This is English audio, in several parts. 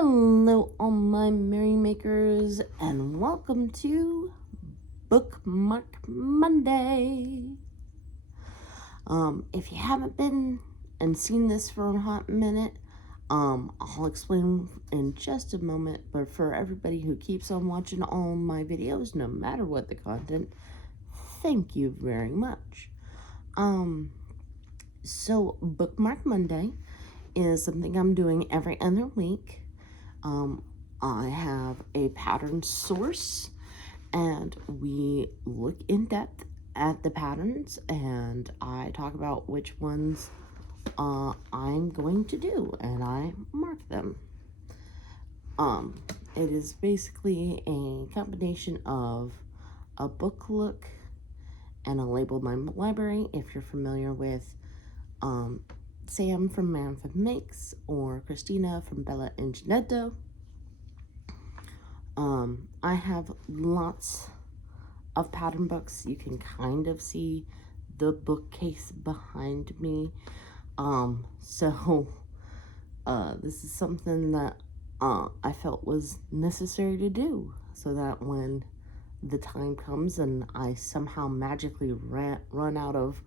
Hello, all my merrymakers, and welcome to Bookmark Monday. If you haven't been and seen this for a hot minute, I'll explain in just a moment, but for everybody who keeps on watching all my videos, no matter what the content, thank you very much. So Bookmark Monday is something I'm doing every other week. I have a pattern source, and we look in depth at the patterns, and I talk about which ones I'm going to do, and I mark them. It is basically a combination of a book look and a label my library. If you're familiar with Sam from Manfred Makes or Christina from Bella Ingenetto. I have lots of pattern books. You can kind of see the bookcase behind me. This is something that I felt was necessary to do so that when the time comes and I somehow magically run out of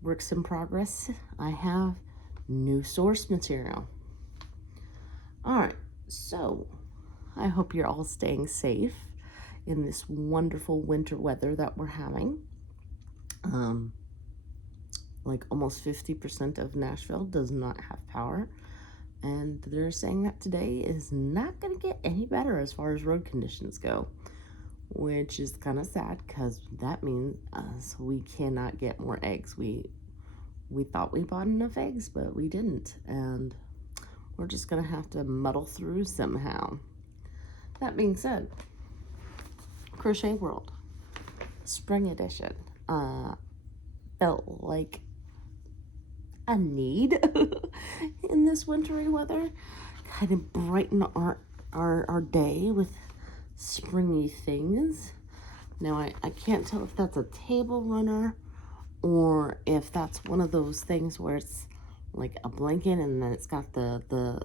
works in progress, I have new source material. Alright, so I hope you're all staying safe in this wonderful winter weather that we're having. Like almost 50% of Nashville does not have power, and they're saying that today is not going to get any better as far as road conditions go, which is kind of sad because that means we cannot get more eggs. We thought we bought enough eggs, but we didn't, and we're just gonna have to muddle through somehow. That being said, Crochet World Spring Edition felt like a need in this wintry weather. Kind of brighten our day with springy things. Now I can't tell if that's a table runner or if that's one of those things where it's like a blanket and then it's got the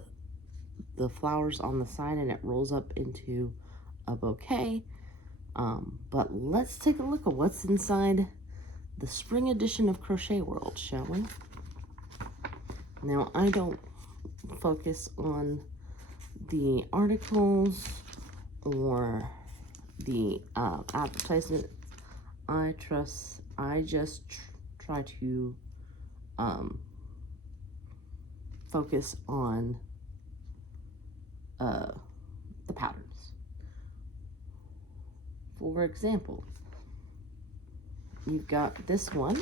flowers on the side and it rolls up into a bouquet. But let's take a look at what's inside the spring edition of Crochet World, shall we? Now, I don't focus on the articles or the advertisement. I just try to focus on the patterns. For example, you've got this one.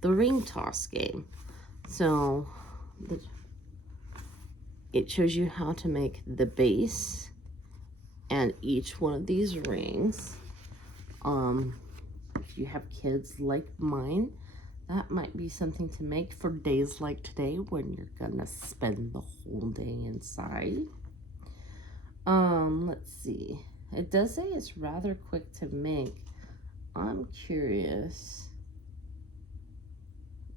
The ring toss game. So it shows you how to make the base and each one of these rings. If you have kids like mine, that might be something to make for days like today when you're gonna spend the whole day inside. Let's see. It does say it's rather quick to make. I'm curious.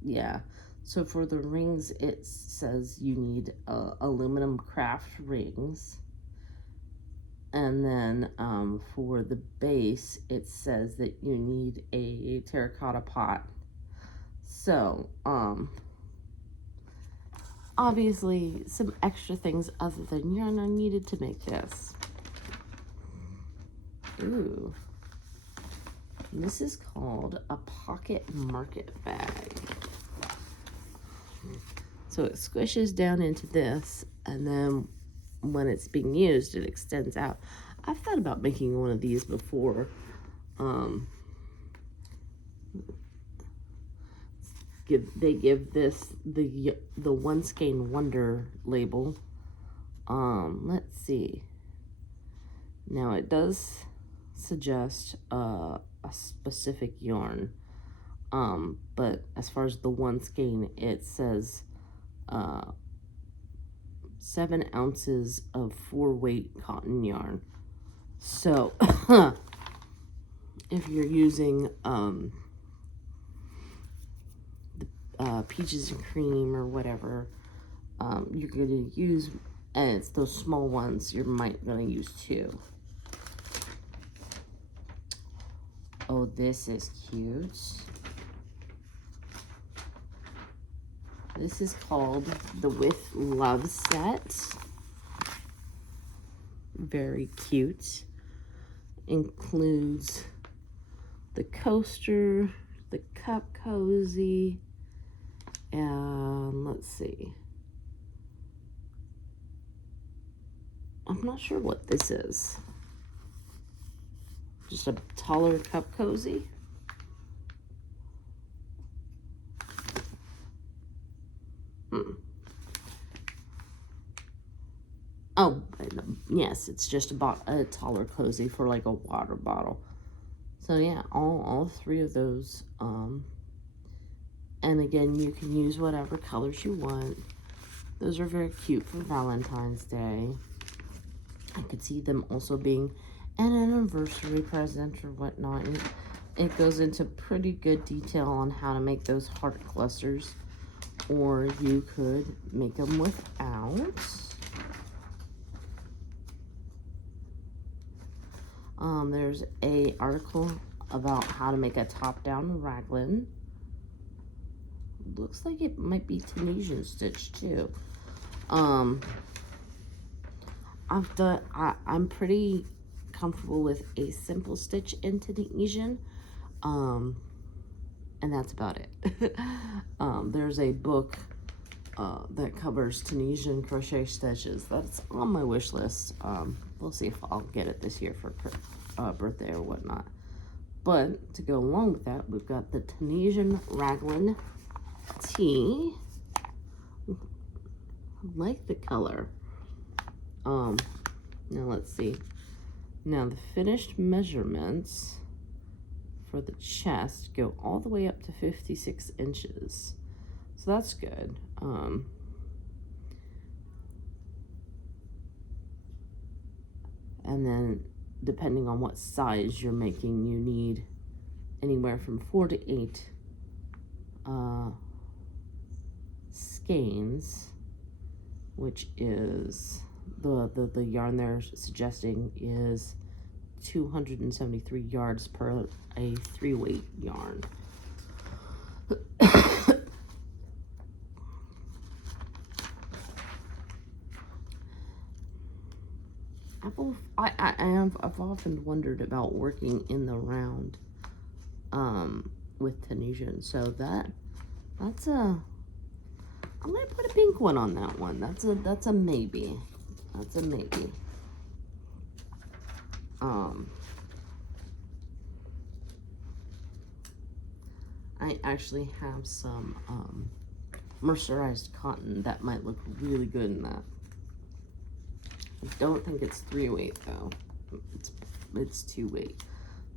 Yeah, so for the rings, it says you need aluminum craft rings. And then for the base, it says that you need a terracotta pot. So, obviously, some extra things other than yarn are needed to make this. Ooh. This is called a pocket market bag. So it squishes down into this, and then when it's being used, it extends out. I've thought about making one of these before. They give this the One Skein Wonder label. Let's see. Now it does suggest a specific yarn. But as far as the One Skein, it says 7 ounces of 4-weight cotton yarn. So if you're using peaches and cream or whatever you're going to use, and it's those small ones you might going to use too. Oh, this is cute. This is called the With Love set. Very cute. Includes the coaster, the cup cozy, and let's see. I'm not sure what this is. Just a taller cup cozy. Oh, yes, it's just a taller cozy for like a water bottle. So yeah, all three of those. And again, you can use whatever colors you want. Those are very cute for Valentine's Day. I could see them also being an anniversary present or whatnot. And it goes into pretty good detail on how to make those heart clusters. Or you could make them without. There's a article about how to make a top-down raglan. Looks like it might be Tunisian stitch too. I'm pretty comfortable with a simple stitch in Tunisian, and that's about it. There's a book that covers Tunisian crochet stitches that's on my wish list. We'll see if I'll get it this year for birthday or whatnot. But to go along with that, we've got the Tunisian raglan tee. I like the color. Now let's see. Now the finished measurements for the chest go all the way up to 56 inches. So that's good. And then depending on what size you're making, you need anywhere from 4 to 8 skeins, which is the yarn they're suggesting is 273 yards per a 3-weight yarn. I've often wondered about working in the round with Tunisian, so that's a, I'm gonna put a pink one on that one. That's a maybe. That's a maybe. I actually have some mercerized cotton that might look really good in that. I don't think it's 3-weight though. It's 2-weight.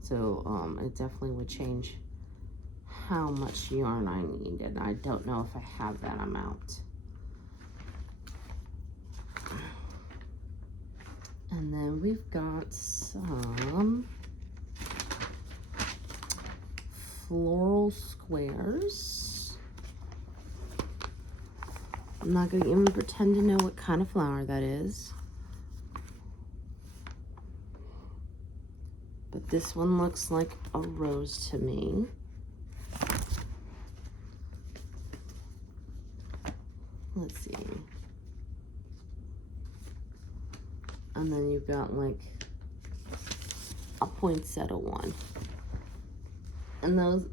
So it definitely would change how much yarn I need, and I don't know if I have that amount. And then we've got some floral squares. I'm not going to even pretend to know what kind of flower that is. But this one looks like a rose to me. Let's see. And then you've got like a poinsettia one. And those,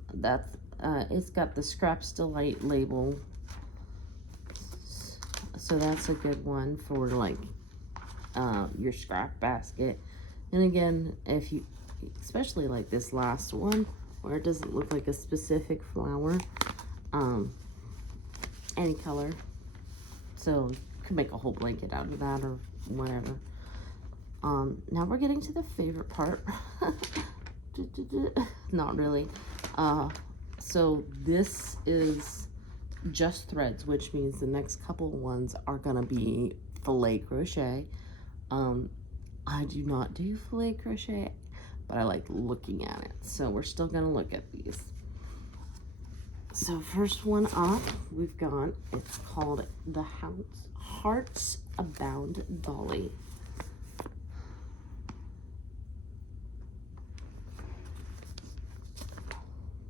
it's got the Scraps Delight label. So that's a good one for like your scrap basket. And again, if you, especially like this last one, where it doesn't look like a specific flower, any color. So you can make a whole blanket out of that or whatever. Now we're getting to the favorite part. Not really. So this is just threads, which means the next couple ones are gonna be filet crochet. I do not do filet crochet, but I like looking at it. So we're still gonna look at these. So first one up, we've got, it's called the Hearts Abound Dolly.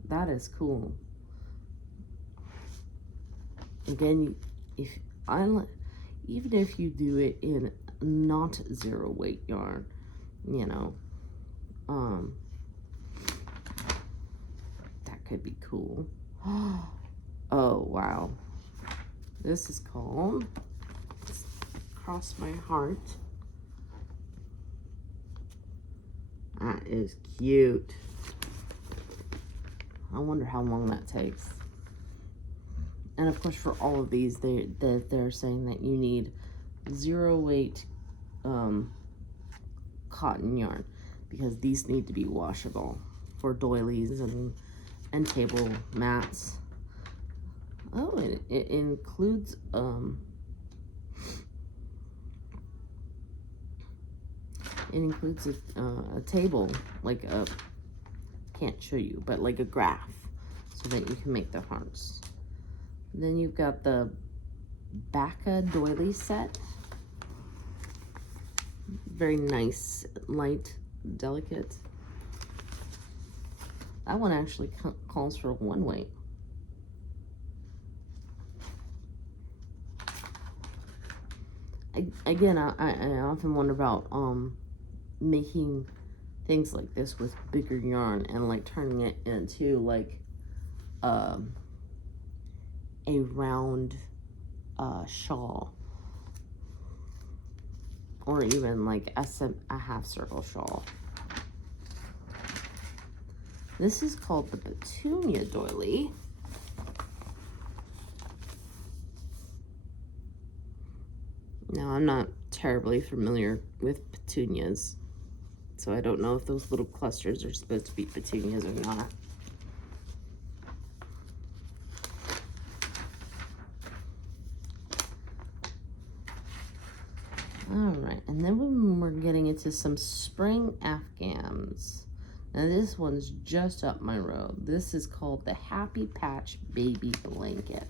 That is cool. Again, even if you do it in not 0 weight yarn, you know, that could be cool. Oh wow, this is called Cross My Heart. That is cute. I wonder how long that takes. And of course, for all of these, they're saying that you need 0 weight cotton yarn, because these need to be washable for doilies and table mats. Oh, and it includes a table, like a, can't show you, but like a graph, so that you can make the hearts. Then you've got the Bacca doily set. Very nice, light, delicate. That one actually calls for 1 weight. Again, I often wonder about making things like this with bigger yarn and like turning it into like a round shawl, or even like a half circle shawl. This is called the Petunia doily. Now, I'm not terribly familiar with petunias, so I don't know if those little clusters are supposed to be petunias or not. All right, and then we're getting into some spring afghans. Now this one's just up my road. This is called the Happy Patch Baby Blanket.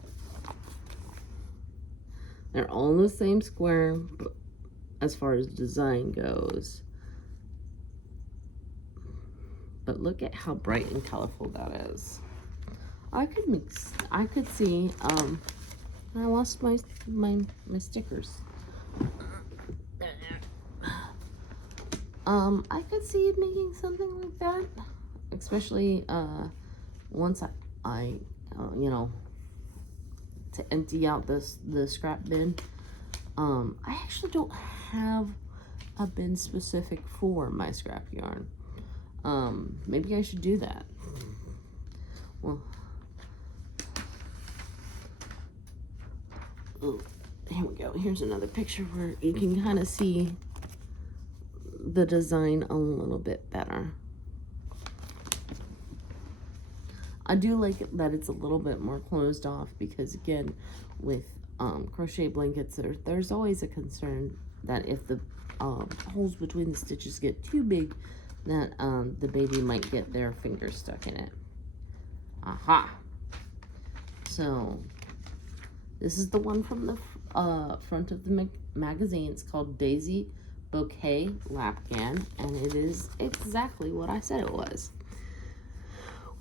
They're all in the same square as far as design goes. But look at how bright and colorful that is. I could see, I lost my stickers. I could see making something like that, especially once I you know, to empty out the scrap bin. I actually don't have a bin specific for my scrap yarn. Maybe I should do that. Well, oh, here we go. Here's another picture where you can kind of see the design a little bit better. I do like it that it's a little bit more closed off, because again, with crochet blankets, there's always a concern that if the holes between the stitches get too big, that the baby might get their fingers stuck in it. Aha! So this is the one from the front of the magazine. It's called Daisy Bouquet Lapgan, and it is exactly what I said it was,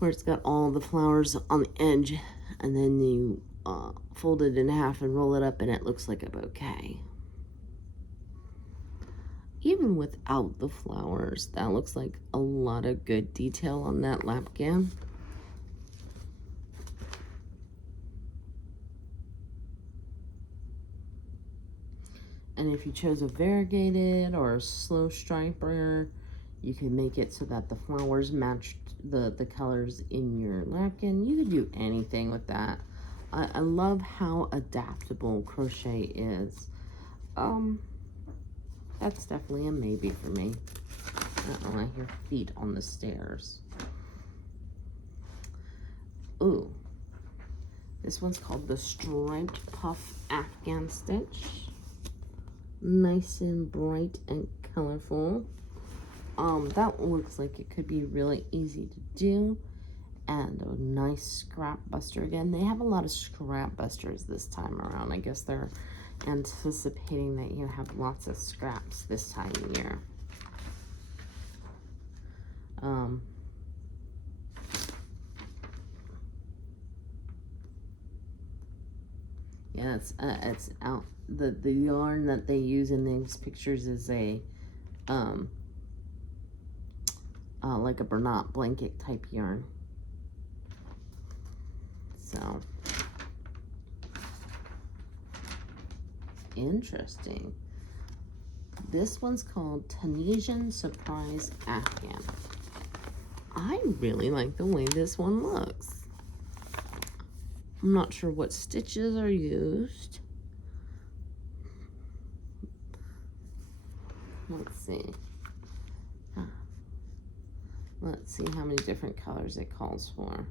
where it's got all the flowers on the edge, and then you fold it in half and roll it up, and it looks like a bouquet. Even without the flowers, that looks like a lot of good detail on that lapgan. And if you chose a variegated or a slow striper, you can make it so that the flowers matched the colors in your lapkin. You could do anything with that. I love how adaptable crochet is. That's definitely a maybe for me. Uh-oh, I hear feet on the stairs. Ooh. This one's called the Striped Puff Afghan Stitch. Nice and bright and colorful. That looks like it could be really easy to do. And a nice scrap buster again. They have a lot of scrap busters this time around. I guess they're anticipating that you have lots of scraps this time of year. Yeah, it's out. The yarn that they use in these pictures is a like a Bernat blanket type yarn. So interesting. This one's called Tunisian Surprise Afghan. I really like the way this one looks. I'm not sure what stitches are used. Let's see. Let's see how many different colors it calls for.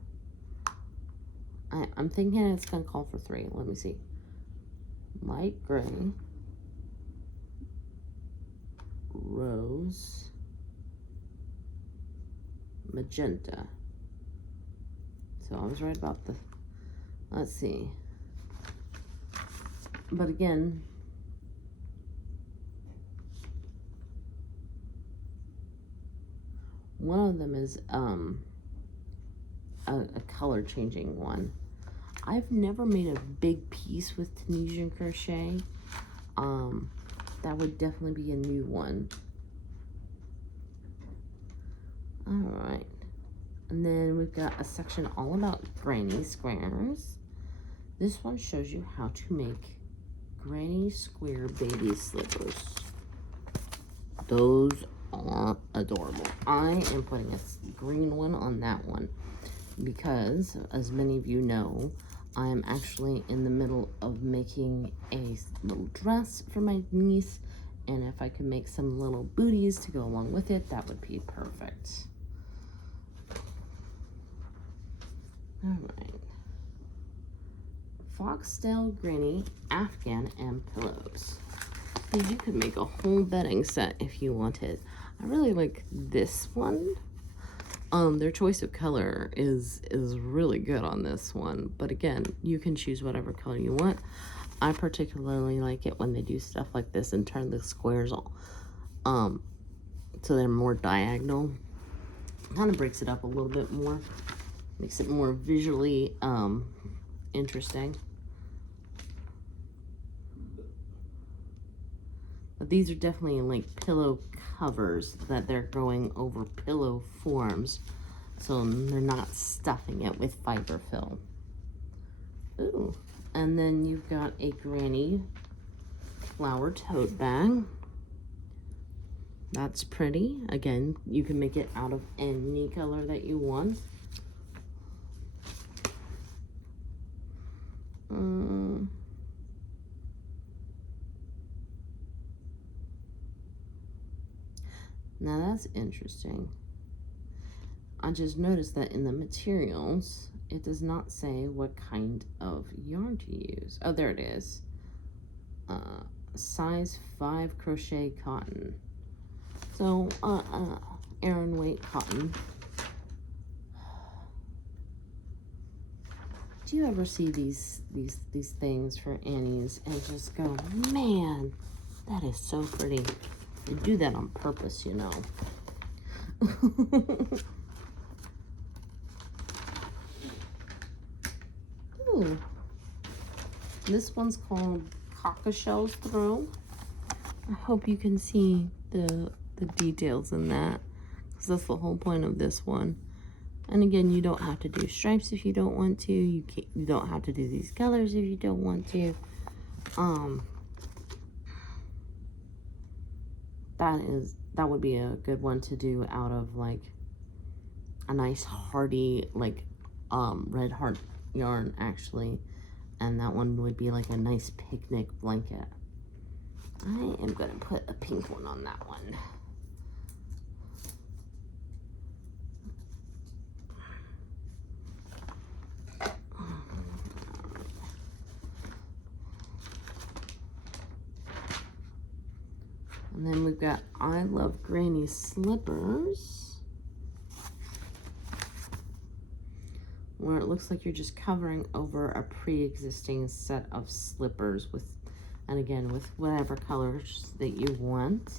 I'm thinking it's going to call for 3. Let me see. Light gray, rose, magenta. So I was right about the, let's see. But again, one of them is a color changing one. I've never made a big piece with Tunisian crochet. That would definitely be a new one. All right. And then we've got a section all about granny squares. This one shows you how to make granny square baby slippers. Those are adorable. I am putting a green one on that one because, as many of you know, I am actually in the middle of making a little dress for my niece, and if I could make some little booties to go along with it, that would be perfect. All right. Foxtail Granny Afghan and pillows. You could make a whole bedding set if you wanted. I really like this one. Their choice of color is really good on this one, but again, you can choose whatever color you want. I particularly like it when they do stuff like this and turn the squares all so they're more diagonal. Kind of breaks it up a little bit more, makes it more visually interesting. But these are definitely like pillow covers that they're going over pillow forms, so they're not stuffing it with fiber fill. Ooh, and then you've got a granny flower tote bag. That's pretty. Again, you can make it out of any color that you want. Now that's interesting. I just noticed that in the materials, it does not say what kind of yarn to use. Oh, there it is. Size 5 crochet cotton. So, Aran weight cotton. Do you ever see these things for Annie's and just go, man, that is so pretty? They do that on purpose, you know. Ooh. This one's called Cockleshell's Throw. I hope you can see the details in that, because that's the whole point of this one. And again, you don't have to do stripes if you don't want to. You don't have to do these colors if you don't want to. That would be a good one to do out of like a nice hardy like red heart yarn actually, and that one would be like a nice picnic blanket. I am gonna put a pink one on that one. And then we've got I Love Granny Slippers. where it looks like you're just covering over a pre-existing set of slippers with, and again, with whatever colors that you want.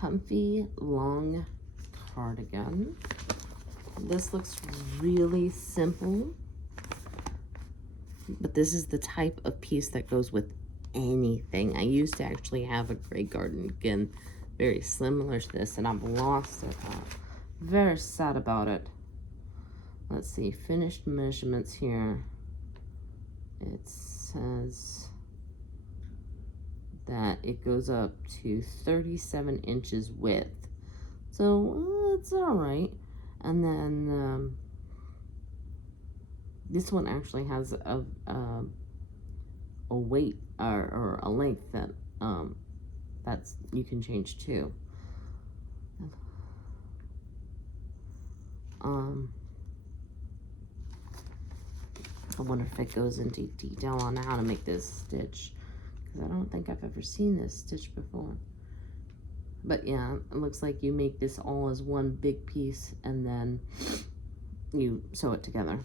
Comfy long cardigan. This looks really simple, but this is the type of piece that goes with anything. I used to actually have a gray cardigan very similar to this, and I've lost it. Very sad about it. Let's see, finished measurements here. It says that it goes up to 37 inches width. So it's all right. And then this one actually has a weight or a length that that's you can change too. I wonder if it goes into detail on how to make this stitch, because I don't think I've ever seen this stitch before. But yeah, it looks like you make this all as one big piece and then you sew it together.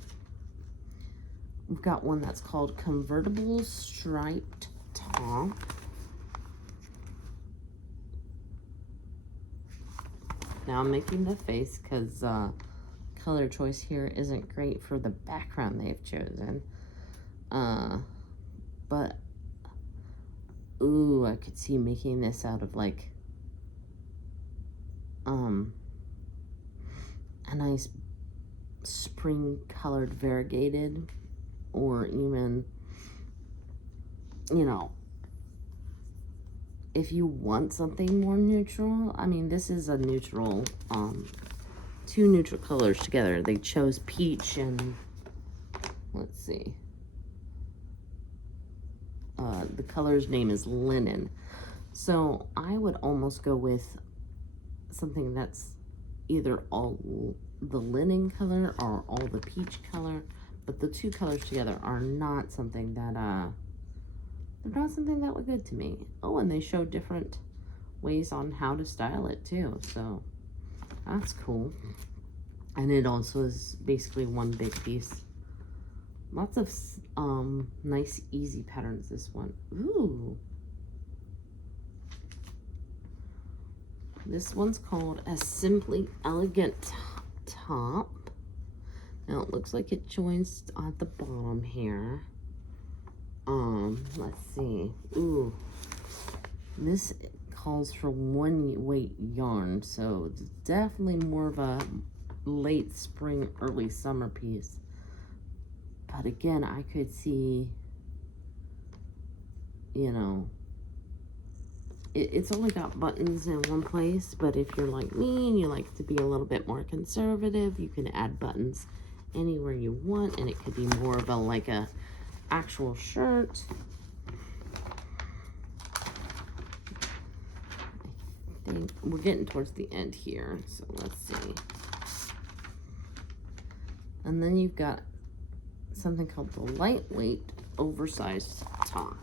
We've got one that's called Convertible Striped Top. Now I'm making the face because color choice here isn't great for the background they've chosen. But, ooh, I could see making this out of like a nice spring colored variegated, or even, you know, if you want something more neutral. I mean, this is a neutral, two neutral colors together. They chose peach and, let's see, the color's name is linen. So I would almost go with something that's either all the linen color or all the peach color, but the two colors together are not something that they're not something that look good to me. Oh, and they show different ways on how to style it too, so that's cool. And it also is basically one big piece. Lots of nice easy patterns, this one. Ooh, this one's called a Simply Elegant Top. Now it looks like it joins at the bottom here. Let's see. Ooh, this calls for 1 weight yarn, so it's definitely more of a late spring, early summer piece. But again, I could see, you know, it's only got buttons in one place, but if you're like me and you like to be a little bit more conservative, you can add buttons anywhere you want, and it could be more of a like a actual shirt. I think we're getting towards the end here, so let's see. And then you've got something called the lightweight oversized top.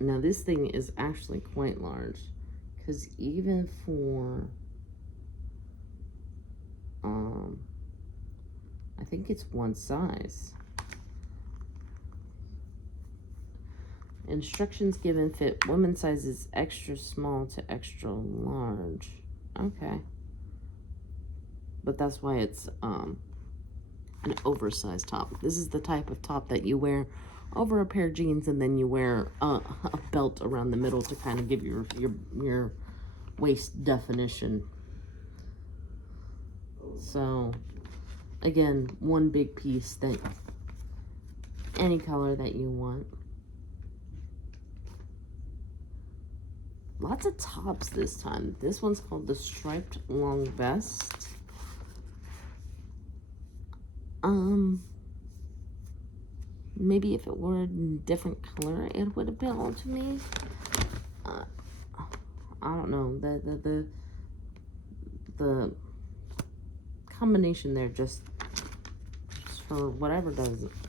Now this thing is actually quite large, because even for I think it's one size. Instructions given fit women's sizes extra small to extra large. Okay. But that's why it's an oversized top. This is the type of top that you wear over a pair of jeans, and then you wear a belt around the middle to kind of give your waist definition. So again, one big piece, that any color that you want. Lots of tops this time. This one's called the Striped Long Vest. Maybe if it were a different color, it would appeal to me. I don't know. The combination there just for whatever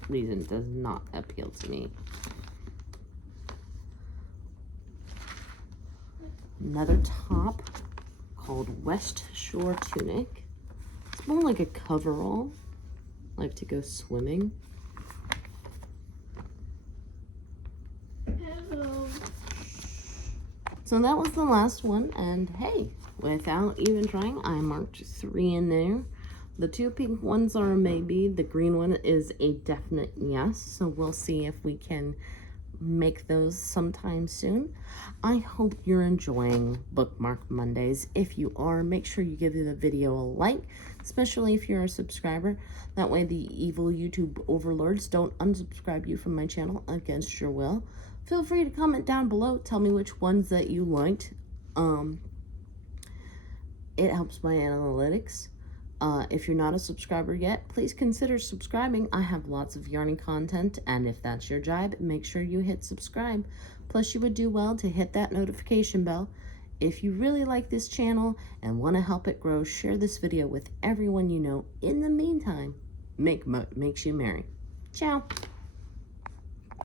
reason does not appeal to me. Another top called West Shore Tunic. It's more like a coverall. Like to go swimming. Hello. So that was the last one, and hey, without even trying, I marked 3 in there. The 2 pink ones are a maybe. The green one is a definite yes. So we'll see if we can make those sometime soon. I hope you're enjoying Bookmark Mondays. If you are, make sure you give the video a like, especially if you're a subscriber. That way the evil YouTube overlords don't unsubscribe you from my channel against your will. Feel free to comment down below. Tell me which ones that you liked. It helps my analytics. If you're not a subscriber yet, please consider subscribing. I have lots of yarning content, and if that's your jibe, make sure you hit subscribe. Plus, you would do well to hit that notification bell. If you really like this channel and want to help it grow, share this video with everyone you know. In the meantime, makes you merry. Ciao.